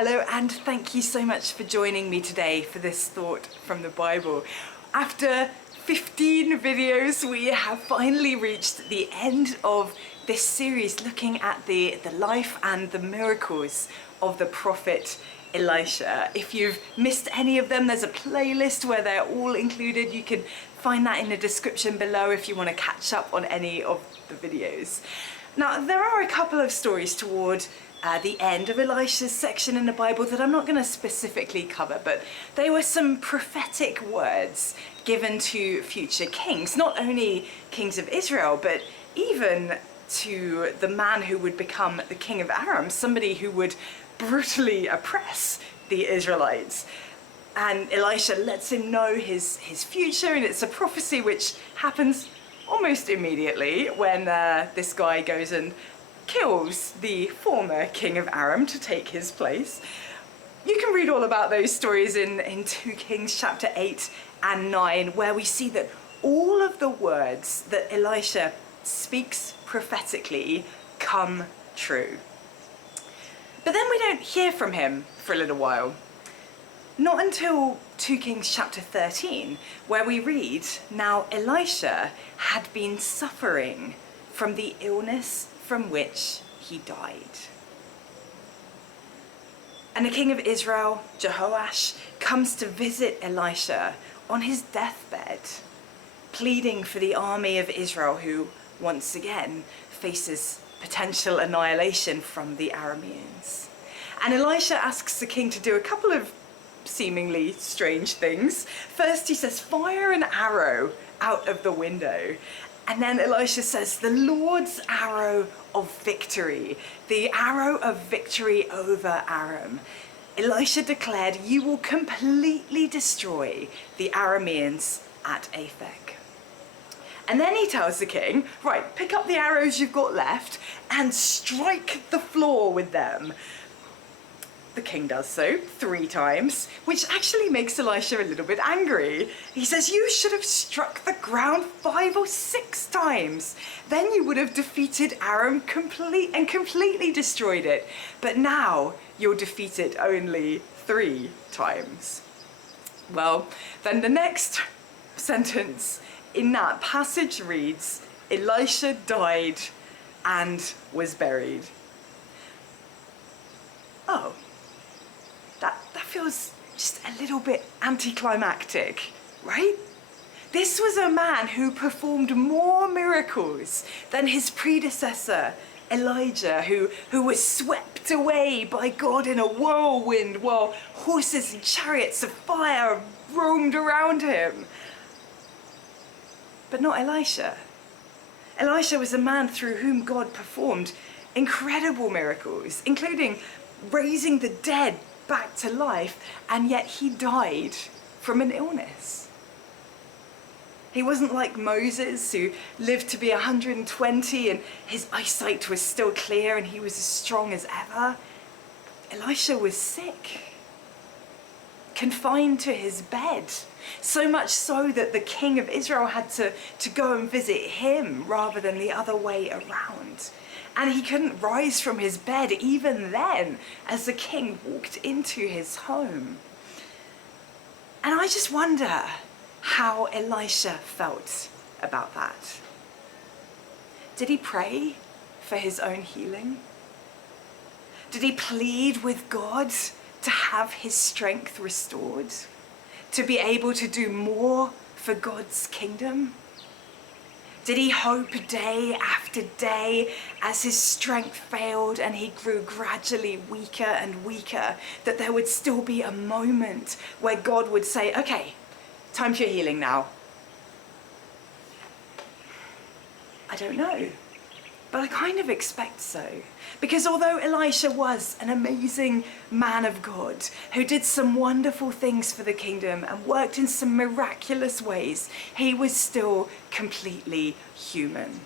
Hello, and thank you so much for joining me today for this thought from the Bible. After 15 videos, we have finally reached the end of this series looking at the life and the miracles of the prophet Elisha. If you've missed any of them, there's a playlist where they're all included. You can find that in the description below if you want to catch up on any of the videos. Now, there are a couple of stories toward the end of Elisha's section in the Bible that I'm not going to specifically cover, but they were some prophetic words given to future kings, not only kings of Israel, but even to the man who would become the king of Aram, somebody who would brutally oppress the Israelites. And Elisha lets him know his future, and it's a prophecy which happens almost immediately when this guy goes and kills the former king of Aram to take his place. You can read all about those stories in 2 Kings chapter 8 and 9, where we see that all of the words that Elisha speaks prophetically come true. But then we don't hear from him for a little while. Not until 2 Kings chapter 13, where we read, "Now Elisha had been suffering from the illness from which he died." And the king of Israel, Jehoash, comes to visit Elisha on his deathbed, pleading for the army of Israel, who once again faces potential annihilation from the Arameans. And Elisha asks the king to do a couple of seemingly strange things. First, he says, "Fire an arrow out of the window." And then Elisha says, "The Lord's arrow of victory," the arrow of victory over Aram. Elisha declared, "You will completely destroy the Arameans at Aphek." And then he tells the king, "Right, pick up the arrows you've got left and strike the floor with them." The king does so 3 times, which actually makes Elisha a little bit angry. He says, "You should have struck the ground 5 or 6 times. Then you would have defeated Aram completely destroyed it. But now you'll defeat it only 3 times. Well, then the next sentence in that passage reads, "Elisha died and was buried." Oh. That feels just a little bit anticlimactic, right? This was a man who performed more miracles than his predecessor, Elijah, who was swept away by God in a whirlwind while horses and chariots of fire roamed around him. But not Elisha. Elisha was a man through whom God performed incredible miracles, including raising the dead back to life, and yet he died from an illness. He wasn't like Moses, who lived to be 120 and his eyesight was still clear and he was as strong as ever. Elisha was sick, confined to his bed, so much so that the king of Israel had to go and visit him rather than the other way around. And he couldn't rise from his bed even then as the king walked into his home. And I just wonder how Elisha felt about that. Did he pray for his own healing? Did he plead with God to have his strength restored? To be able to do more for God's kingdom? Did he hope day after day as his strength failed and he grew gradually weaker and weaker, that there would still be a moment where God would say, "Okay, time for your healing now"? I don't know, but I kind of expect so. Because although Elisha was an amazing man of God who did some wonderful things for the kingdom and worked in some miraculous ways, he was still completely human.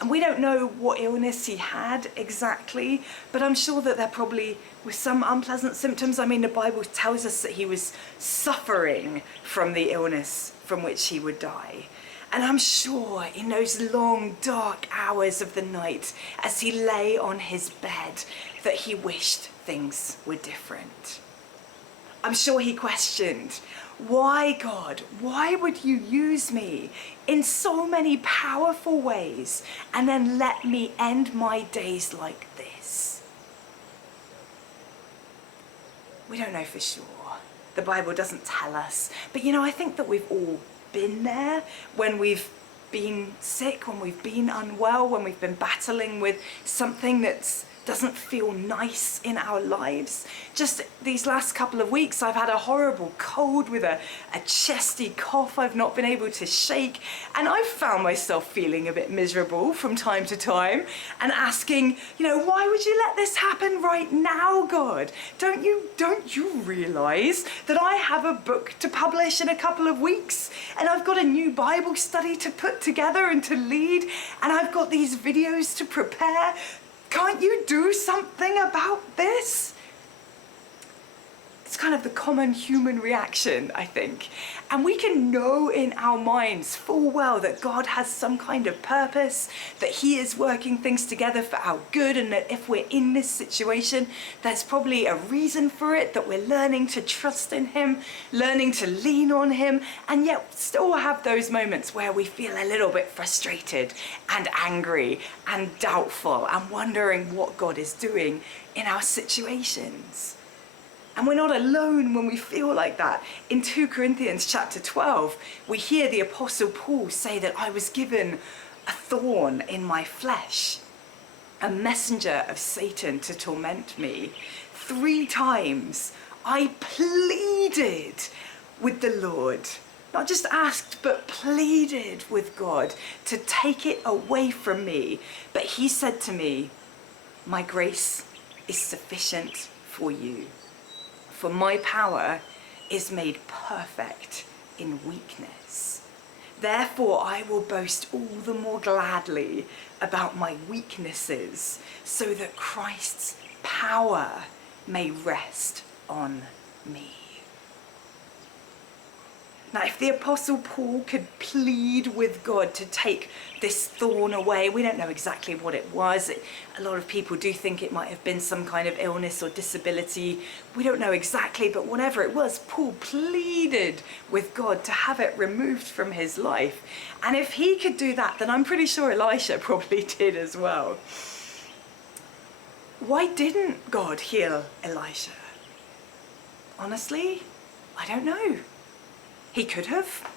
And we don't know what illness he had exactly, but I'm sure that there probably were some unpleasant symptoms. I mean, the Bible tells us that he was suffering from the illness from which he would die. And I'm sure in those long, dark hours of the night, as he lay on his bed, that he wished things were different. I'm sure he questioned, why, God, why would you use me in so many powerful ways and then let me end my days like this? We don't know for sure. The Bible doesn't tell us. But I think that we've all been there when we've been sick, when we've been unwell, when we've been battling with something that doesn't feel nice in our lives. Just these last couple of weeks, I've had a horrible cold with a chesty cough I've not been able to shake. And I've found myself feeling a bit miserable from time to time and asking, why would you let this happen right now, God? Don't you realize that I have a book to publish in a couple of weeks? And I've got a new Bible study to put together and to lead. And I've got these videos to prepare. Can't you do something about this? It's kind of the common human reaction, I think. And we can know in our minds full well that God has some kind of purpose, that he is working things together for our good, and that if we're in this situation, there's probably a reason for it, that we're learning to trust in him, learning to lean on him, and yet still have those moments where we feel a little bit frustrated and angry and doubtful and wondering what God is doing in our situations. And we're not alone when we feel like that. In 2 Corinthians chapter 12, we hear the Apostle Paul say that I was given a thorn in my flesh, a messenger of Satan to torment me. 3 times I pleaded with the Lord, not just asked, but pleaded with God to take it away from me. But he said to me, my grace is sufficient for you. For my power is made perfect in weakness. Therefore, I will boast all the more gladly about my weaknesses, so that Christ's power may rest on me. Now, if the Apostle Paul could plead with God to take this thorn away, we don't know exactly what it was. A lot of people do think it might have been some kind of illness or disability. We don't know exactly, but whatever it was, Paul pleaded with God to have it removed from his life. And if he could do that, then I'm pretty sure Elisha probably did as well. Why didn't God heal Elisha? Honestly, I don't know. He could have.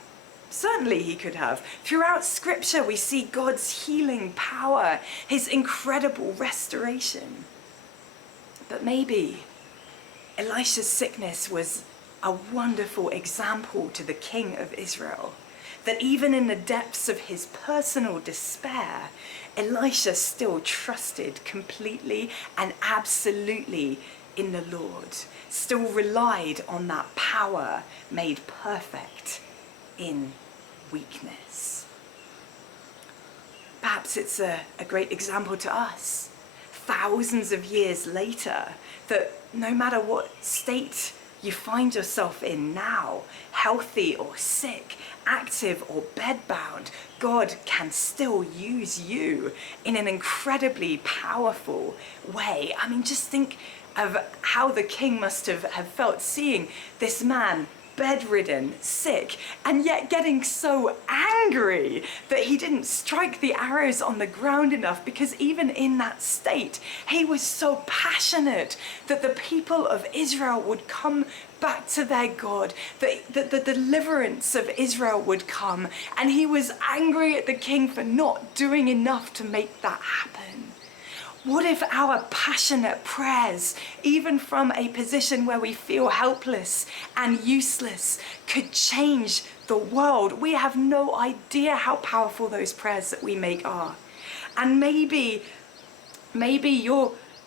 Certainly he could have. Throughout scripture we see God's healing power, his incredible restoration. But maybe Elisha's sickness was a wonderful example to the king of Israel, that even in the depths of his personal despair, Elisha still trusted completely and absolutely in the Lord, still relied on that power made perfect in weakness. Perhaps it's a great example to us, thousands of years later, that no matter what state you find yourself in now, healthy or sick, active or bedbound, God can still use you in an incredibly powerful way. I mean, just think of how the king must have felt seeing this man bedridden, sick, and yet getting so angry that he didn't strike the arrows on the ground enough, because even in that state, he was so passionate that the people of Israel would come back to their God, that the deliverance of Israel would come, and he was angry at the king for not doing enough to make that happen. What if our passionate prayers, even from a position where we feel helpless and useless, could change the world? We have no idea how powerful those prayers that we make are. And maybe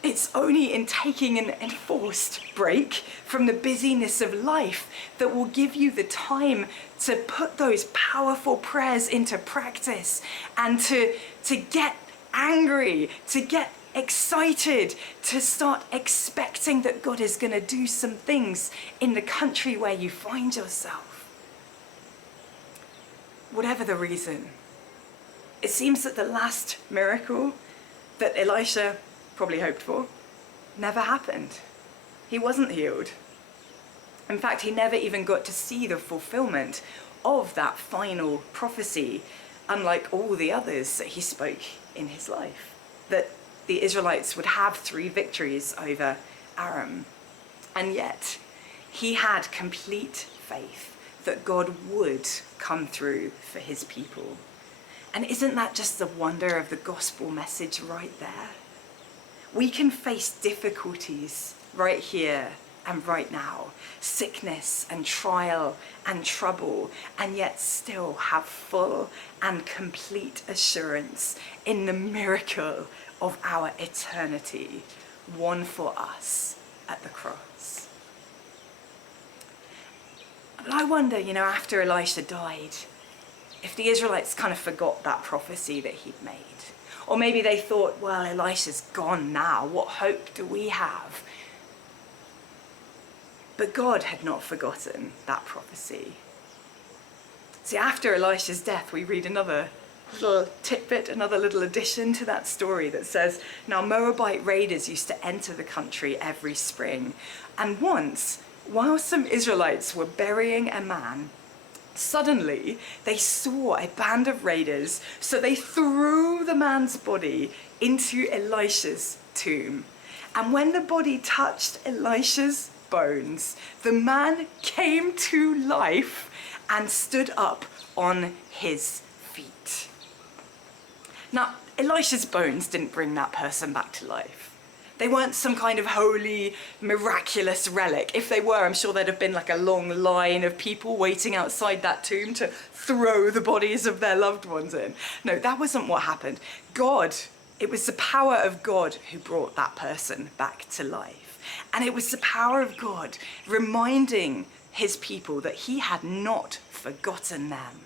it's only in taking an enforced break from the busyness of life that will give you the time to put those powerful prayers into practice, and to get angry, to get excited, to start expecting that God is going to do some things in the country where you find yourself. whatever the reason, it seems that the last miracle that Elisha probably hoped for never happened. He wasn't healed. In fact, he never even got to see the fulfillment of that final prophecy, unlike all the others that he spoke in his life, that the Israelites would have 3 victories over Aram. And yet, he had complete faith that God would come through for his people. And isn't that just the wonder of the gospel message right there? We can face difficulties right here and right now, sickness and trial and trouble, and yet still have full and complete assurance in the miracle of our eternity, won for us at the cross. But I wonder, after Elisha died, if the Israelites kind of forgot that prophecy that he'd made. Or maybe they thought, well, Elisha's gone now, what hope do we have? But God had not forgotten that prophecy. See, after Elisha's death, we read another little tidbit, another little addition to that story that says, now Moabite raiders used to enter the country every spring. And once, while some Israelites were burying a man, suddenly they saw a band of raiders, so they threw the man's body into Elisha's tomb. And when the body touched Elisha's bones, the man came to life and stood up on his feet. Now, Elisha's bones didn't bring that person back to life. They weren't some kind of holy, miraculous relic. If they were, I'm sure there'd have been like a long line of people waiting outside that tomb to throw the bodies of their loved ones in. No, that wasn't what happened. It was the power of God who brought that person back to life. And it was the power of God reminding his people that he had not forgotten them.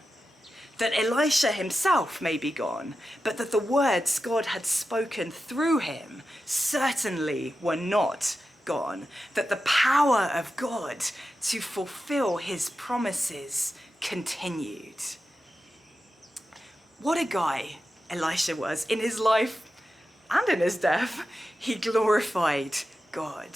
That Elisha himself may be gone, but that the words God had spoken through him certainly were not gone. That the power of God to fulfill his promises continued. What a guy Elisha was. In his life and in his death, he glorified God.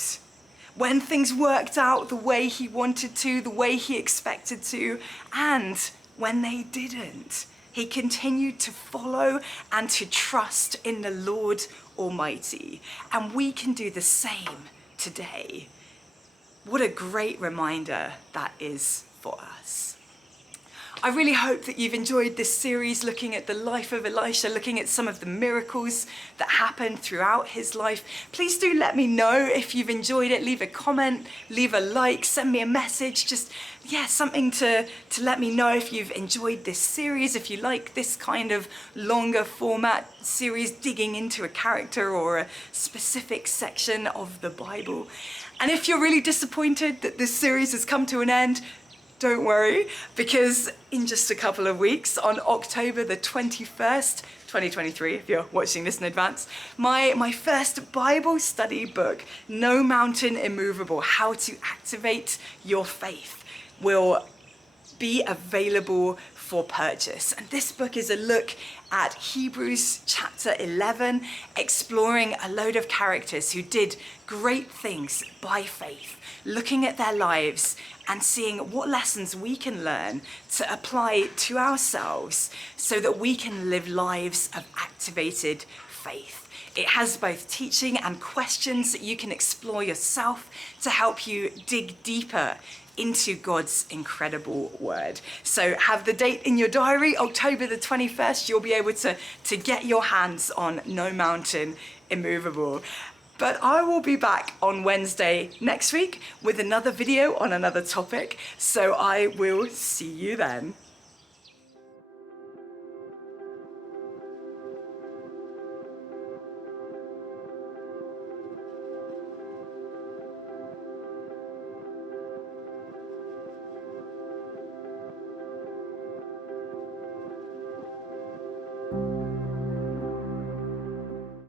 When things worked out the way he wanted to, the way he expected to, and when they didn't, he continued to follow and to trust in the Lord Almighty. And we can do the same today. What a great reminder that is for us. I really hope that you've enjoyed this series looking at the life of Elisha, looking at some of the miracles that happened throughout his life. Please do let me know if you've enjoyed it. Leave a comment, leave a like, send me a message. Just, something to let me know if you've enjoyed this series, if you like this kind of longer format series, digging into a character or a specific section of the Bible. And if you're really disappointed that this series has come to an end, don't worry, because in just a couple of weeks, on October the 21st, 2023, if you're watching this in advance, my first Bible study book, No Mountain Immovable, How to Activate Your Faith, will be available for purchase. And this book is a look at Hebrews chapter 11, exploring a load of characters who did great things by faith, looking at their lives and seeing what lessons we can learn to apply to ourselves so that we can live lives of activated faith. It has both teaching and questions that you can explore yourself to help you dig deeper into God's incredible word. So have the date in your diary, October the 21st, you'll be able to get your hands on No Mountain Immovable. But I will be back on Wednesday next week with another video on another topic, so I will see you then.